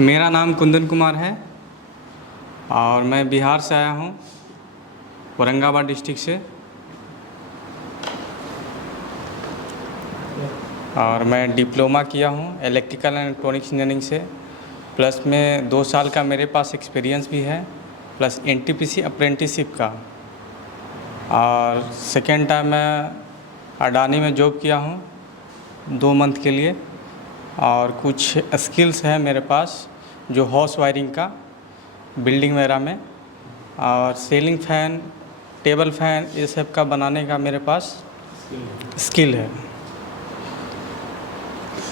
मेरा नाम कुंदन कुमार है और मैं बिहार से आया हूँ, औरंगाबाद डिस्ट्रिक्ट से। और मैं डिप्लोमा किया हूँ इलेक्ट्रिकल एंड इलेक्ट्रॉनिक्स इंजीनियरिंग से, प्लस में 2 साल का मेरे पास एक्सपीरियंस भी है, प्लस एनटीपीसी अप्रेंटिसशिप का। और सेकेंड टाइम मैं अडानी में जॉब किया हूँ 2 मंथ के लिए। और कुछ स्किल्स है मेरे पास जो हाउस वायरिंग का, बिल्डिंग वगैरह में, और सीलिंग फ़ैन, टेबल फ़ैन, ये सब का बनाने का मेरे पास स्किल है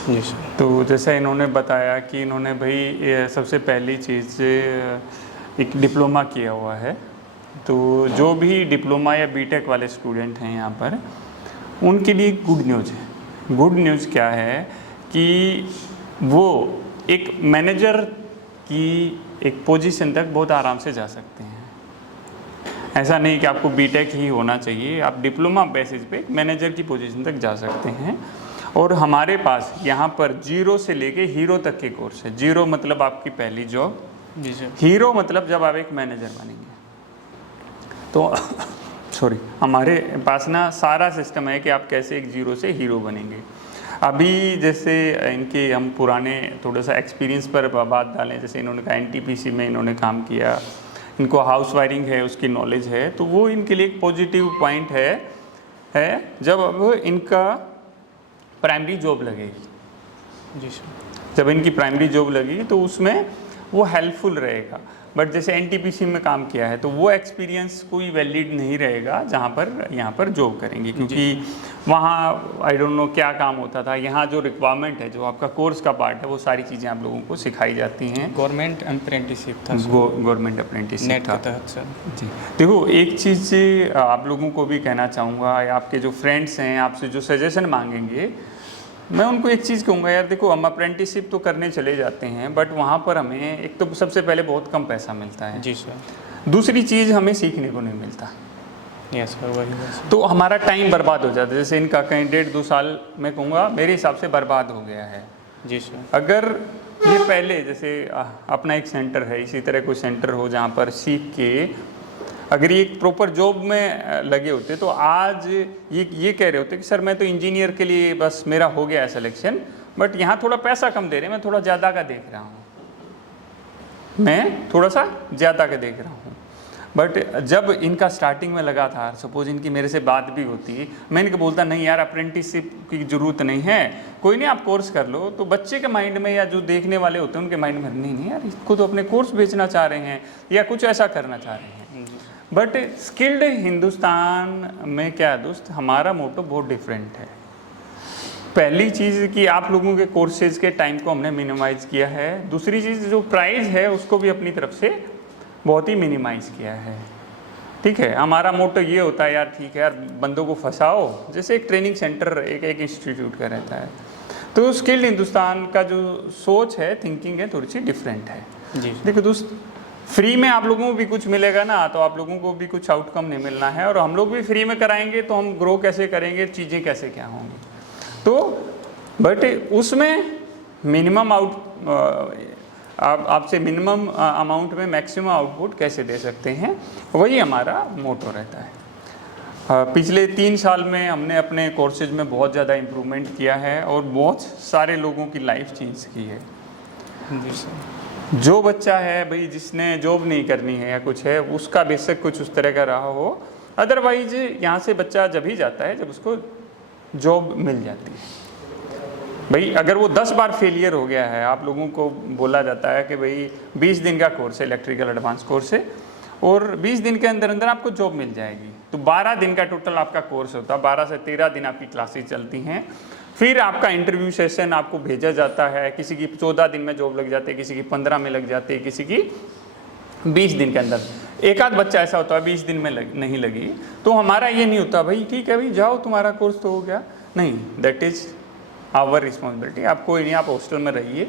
जी सर। तो जैसा इन्होंने बताया कि इन्होंने भाई ये सबसे पहली चीज़ एक डिप्लोमा किया हुआ है। तो जो भी डिप्लोमा या बीटेक वाले स्टूडेंट हैं यहाँ पर, उनके लिए गुड न्यूज़ है। गुड न्यूज़ क्या है कि वो एक मैनेजर की एक पोजीशन तक बहुत आराम से जा सकते हैं। ऐसा नहीं कि आपको बीटेक ही होना चाहिए, आप डिप्लोमा बेसिस पे मैनेजर की पोजीशन तक जा सकते हैं। और हमारे पास यहाँ पर 0 से लेके हीरो तक के कोर्स है। 0 मतलब आपकी पहली जॉब जी सर। हीरो मतलब जब आप एक मैनेजर बनेंगे। तो सॉरी, हमारे पास ना सारा सिस्टम है कि आप कैसे एक 0 से हीरो बनेंगे। अभी जैसे इनके हम पुराने थोड़ा सा एक्सपीरियंस पर बात डालें, जैसे इन्होंने कहा एनटीपीसी में इन्होंने काम किया, इनको हाउस वायरिंग है, उसकी नॉलेज है, तो वो इनके लिए एक पॉजिटिव पॉइंट है जब अब इनका प्राइमरी जॉब लगेगी। जी सर। जब इनकी प्राइमरी जॉब लगेगी तो उसमें वो हेल्पफुल रहेगा। बट जैसे एनटीपीसी में काम किया है तो वो एक्सपीरियंस कोई वैलिड नहीं रहेगा जहाँ पर यहाँ पर जॉब करेंगे, क्योंकि वहाँ आई डोंट नो क्या काम होता था। यहाँ जो रिक्वायरमेंट है, जो आपका कोर्स का पार्ट है, वो सारी चीज़ें आप लोगों को सिखाई जाती हैं। गवर्नमेंट अप्रेंटिसशिप था, गवर्नमेंट अप्रेंटिसशिप नेट था के तहत सर। जी। देखो, एक चीज़ आप लोगों को भी कहना चाहूँगा, या आपके जो फ्रेंड्स हैं आपसे जो सजेशन मांगेंगे, मैं उनको एक चीज़ कहूँगा, यार देखो, हम अप्रेंटिसशिप तो करने चले जाते हैं, बट वहाँ पर हमें एक तो सबसे पहले बहुत कम पैसा मिलता है। जी सर। दूसरी चीज़, हमें सीखने को नहीं मिलता। यस सर, वही बस। तो हमारा टाइम बर्बाद हो जाता है। जैसे इनका कहीं 1.5-2 साल मैं कहूँगा मेरे हिसाब से बर्बाद हो गया है। जी सर। अगर ये पहले जैसे अपना एक सेंटर है, इसी तरह कोई सेंटर हो जहाँ पर सीख के अगर ये एक प्रॉपर जॉब में लगे होते, तो आज ये कह रहे होते कि सर मैं तो इंजीनियर के लिए बस मेरा हो गया है सिलेक्शन, बट यहाँ थोड़ा पैसा कम दे रहे हैं, मैं थोड़ा ज़्यादा का देख रहा हूँ, मैं थोड़ा सा ज़्यादा का देख रहा हूँ। बट जब इनका स्टार्टिंग में लगा था, सपोज इनकी मेरे से बात भी होती, मैं इनको बोलता नहीं यार अप्रेंटिसशिप की ज़रूरत नहीं है, कोई नहीं आप कोर्स कर लो, तो बच्चे के माइंड में या जो देखने वाले होते हैं उनके माइंड में नहीं यार इसको तो अपने कोर्स बेचना चाह रहे हैं या कुछ ऐसा करना चाह रहे हैं। बट स्किल्ड हिंदुस्तान में क्या दोस्त, हमारा मोटो बहुत डिफरेंट है। पहली चीज़ कि आप लोगों के कोर्सेज के टाइम को हमने मिनिमाइज़ किया है। दूसरी चीज़, जो प्राइस है उसको भी अपनी तरफ से बहुत ही मिनिमाइज़ किया है। ठीक है, हमारा मोटो ये होता है यार ठीक है यार बंदों को फंसाओ, जैसे एक ट्रेनिंग सेंटर एक इंस्टीट्यूट का रहता है। तो स्किल्ड हिंदुस्तान का जो सोच है, थिंकिंग है, थोड़ी सी डिफरेंट है। जी देखो दोस्त, फ्री में आप लोगों को भी कुछ मिलेगा ना, तो आप लोगों को भी कुछ आउटकम नहीं मिलना है, और हम लोग भी फ्री में कराएंगे तो हम ग्रो कैसे करेंगे, चीज़ें कैसे क्या होंगी। तो बट उसमें मिनिमम आपसे मिनिमम अमाउंट में मैक्सिमम आउटपुट कैसे दे सकते हैं, वही हमारा मोटो रहता है। पिछले 3 साल में हमने अपने कोर्सेज में बहुत ज़्यादा इम्प्रूवमेंट किया है और बहुत सारे लोगों की लाइफ चेंज की है। जी सर। जो बच्चा है भाई जिसने जॉब नहीं करनी है या कुछ है, उसका बेशक कुछ उस तरह का रहा हो, अदरवाइज यहाँ से बच्चा जब ही जाता है जब उसको जॉब मिल जाती है। भाई अगर वो 10 बार फेलियर हो गया है, आप लोगों को बोला जाता है कि भाई 20 दिन का कोर्स है, इलेक्ट्रिकल एडवांस कोर्स है, और 20 दिन के अंदर अंदर आपको जॉब मिल जाएगी, तो 12 दिन का टोटल आपका कोर्स होता है, 12 से 13 दिन आपकी क्लासेस चलती हैं। फिर आपका इंटरव्यू सेशन आपको भेजा जाता है, किसी की 14 दिन में जॉब लग जाती है, किसी की 15 में लग जाती है, किसी की 20 दिन के अंदर। एक आध बच्चा ऐसा होता है 20 दिन में नहीं लगी, तो हमारा ये नहीं होता भाई ठीक है भाई जाओ तुम्हारा कोर्स तो हो गया, नहीं, दैट इज़ आवर रिस्पॉन्सिबिलिटी। आप कोई नहीं, आप हॉस्टल में रहिए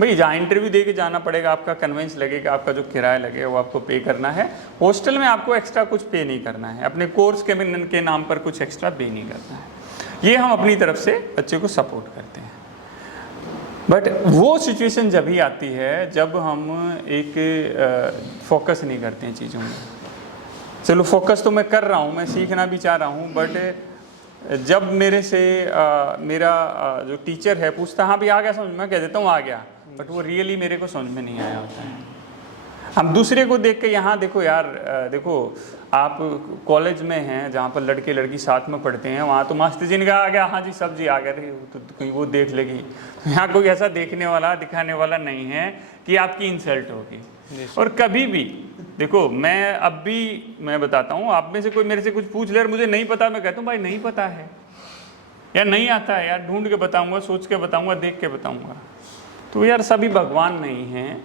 भाई, जहाँ इंटरव्यू दे के जाना पड़ेगा, आपका कन्वेंस लगेगा, आपका जो किराया लगेगा वो आपको पे करना है। हॉस्टल में आपको एक्स्ट्रा कुछ पे नहीं करना है, अपने कोर्स के नाम पर कुछ एक्स्ट्रा पे नहीं करना है। ये हम अपनी तरफ से बच्चे को सपोर्ट करते हैं। बट वो सिचुएशन जब ही आती है जब हम एक फोकस नहीं करते हैं चीज़ों में। चलो फोकस तो मैं कर रहा हूँ, मैं सीखना भी चाह रहा हूँ, बट जब मेरे से मेरा जो टीचर है पूछता हाँ भी आ गया समझ, मैं कह देता हूँ आ गया, बट वो रियली मेरे को समझ में नहीं आया होता है। हम दूसरे को देख के यहाँ देखो यार, देखो आप कॉलेज में हैं जहाँ पर लड़के लड़की साथ में पढ़ते हैं, वहाँ तो मास्टर जी ने कहा आ गया, हाँ जी सब जी आ गए, तो कहीं वो देख लेगी। यहाँ कोई ऐसा देखने वाला दिखाने वाला नहीं है कि आपकी इंसल्ट होगी। और कभी भी देखो, मैं अब भी मैं बताता हूँ, आप में से कोई मेरे से कुछ पूछ ले और मुझे नहीं पता, मैं कहता हूँ भाई नहीं पता है या नहीं आता है यार, ढूंढ के बताऊँगा, सोच के बताऊँगा, देख के बताऊँगा। तो यार सभी भगवान नहीं हैं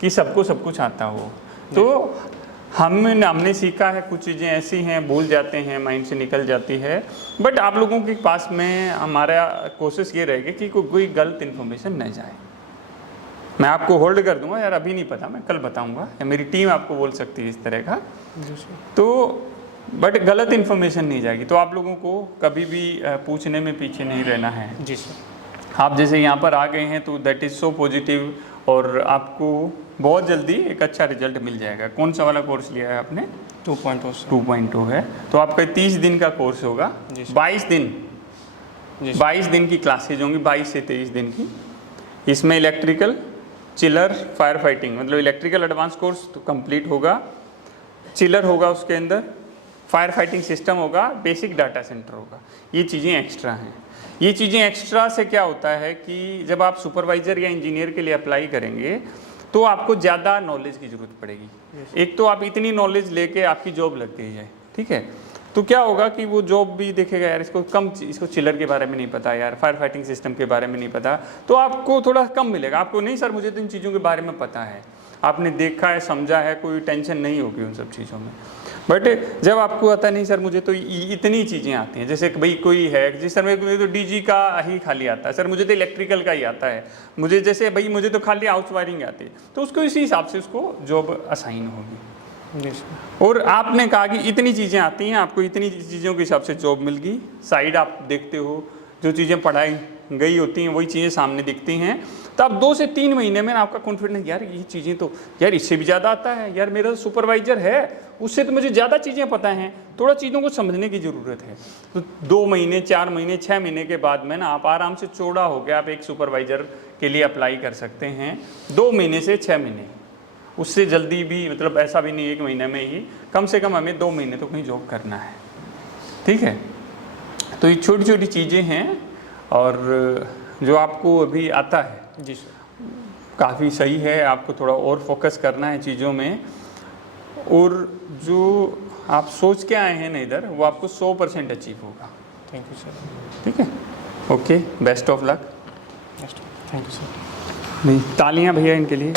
कि सबको सब कुछ आता हो। तो हमने सीखा है, कुछ चीज़ें ऐसी हैं भूल जाते हैं, माइंड से निकल जाती है। बट आप लोगों के पास में हमारा कोशिश ये रहेगी कि कोई गलत इन्फॉर्मेशन न जाए। मैं आपको होल्ड कर दूंगा यार अभी नहीं पता, मैं कल बताऊंगा, या मेरी टीम आपको बोल सकती है इस तरह का। तो बट गलत इन्फॉर्मेशन नहीं जाएगी। तो आप लोगों को कभी भी पूछने में पीछे नहीं रहना है। जी सर। आप जैसे यहाँ पर आ गए हैं तो दैट इज़ सो पॉजिटिव, और आपको बहुत जल्दी एक अच्छा रिजल्ट मिल जाएगा। कौन सा वाला कोर्स लिया है आपने? 2.0 है। तो आपका 30 दिन का कोर्स होगा, 22 दिन की क्लासेज होंगी, 22 से 23 दिन की। इसमें इलेक्ट्रिकल, चिलर, फायर फाइटिंग, मतलब इलेक्ट्रिकल एडवांस कोर्स तो कंप्लीट होगा, चिलर होगा उसके अंदर, फायर फाइटिंग सिस्टम होगा, बेसिक डाटा सेंटर होगा। ये चीज़ें एक्स्ट्रा हैं। ये चीज़ें एक्स्ट्रा से क्या होता है कि जब आप सुपरवाइज़र या इंजीनियर के लिए अप्लाई करेंगे तो आपको ज़्यादा नॉलेज की ज़रूरत पड़ेगी। एक तो आप इतनी नॉलेज लेके आपकी जॉब लग गई है, ठीक है, तो क्या होगा कि वो जॉब भी देखेगा यार इसको चिलर के बारे में नहीं पता, यार फायर फाइटिंग सिस्टम के बारे में नहीं पता, तो आपको थोड़ा कम मिलेगा। आपको नहीं सर मुझे तो इन चीज़ों के बारे में पता है, आपने देखा है, समझा है, कोई टेंशन नहीं होगी उन सब चीज़ों में। बट जब आपको आता नहीं सर मुझे तो इतनी चीज़ें आती हैं, जैसे कि भाई कोई है जिस सर मेरे तो डीजी का ही खाली आता है, सर मुझे तो इलेक्ट्रिकल का ही आता है, मुझे जैसे भाई मुझे तो खाली हाउस वायरिंग आती है, तो उसको इसी हिसाब से उसको जॉब असाइन होगी। और आपने कहा कि इतनी चीज़ें आती हैं, आपको इतनी चीज़ों के हिसाब से जॉब मिल गई। साइड आप देखते हो, जो चीज़ें पढ़ाई गई होती हैं वही चीज़ें सामने दिखती हैं। तो आप 2 से 3 महीने में आपका कॉन्फिडेंस, यार ये चीज़ें तो यार इससे भी ज़्यादा आता है, यार मेरा सुपरवाइजर है उससे तो मुझे ज़्यादा चीज़ें पता हैं, थोड़ा चीज़ों को समझने की ज़रूरत है। तो 2 महीने, 4 महीने, 6 महीने के बाद में ना आप आराम से चौड़ा हो गया, आप एक सुपरवाइज़र के लिए अप्लाई कर सकते हैं। 2 महीने से 6 महीने, उससे जल्दी भी, मतलब ऐसा भी नहीं 1 महीने में ही, कम से कम हमें 2 महीने तो कहीं जॉब करना है, ठीक है। तो ये छोटी छोटी चीज़ें हैं, और जो आपको अभी आता है जी सर, काफ़ी सही है। आपको थोड़ा और फोकस करना है चीज़ों में, और जो आप सोच के आए हैं ना इधर, वो आपको 100% अचीव होगा। Thank you sir. ठीक है, okay, best of luck. Thank you sir. नहीं, तालियां भैया इनके लिए।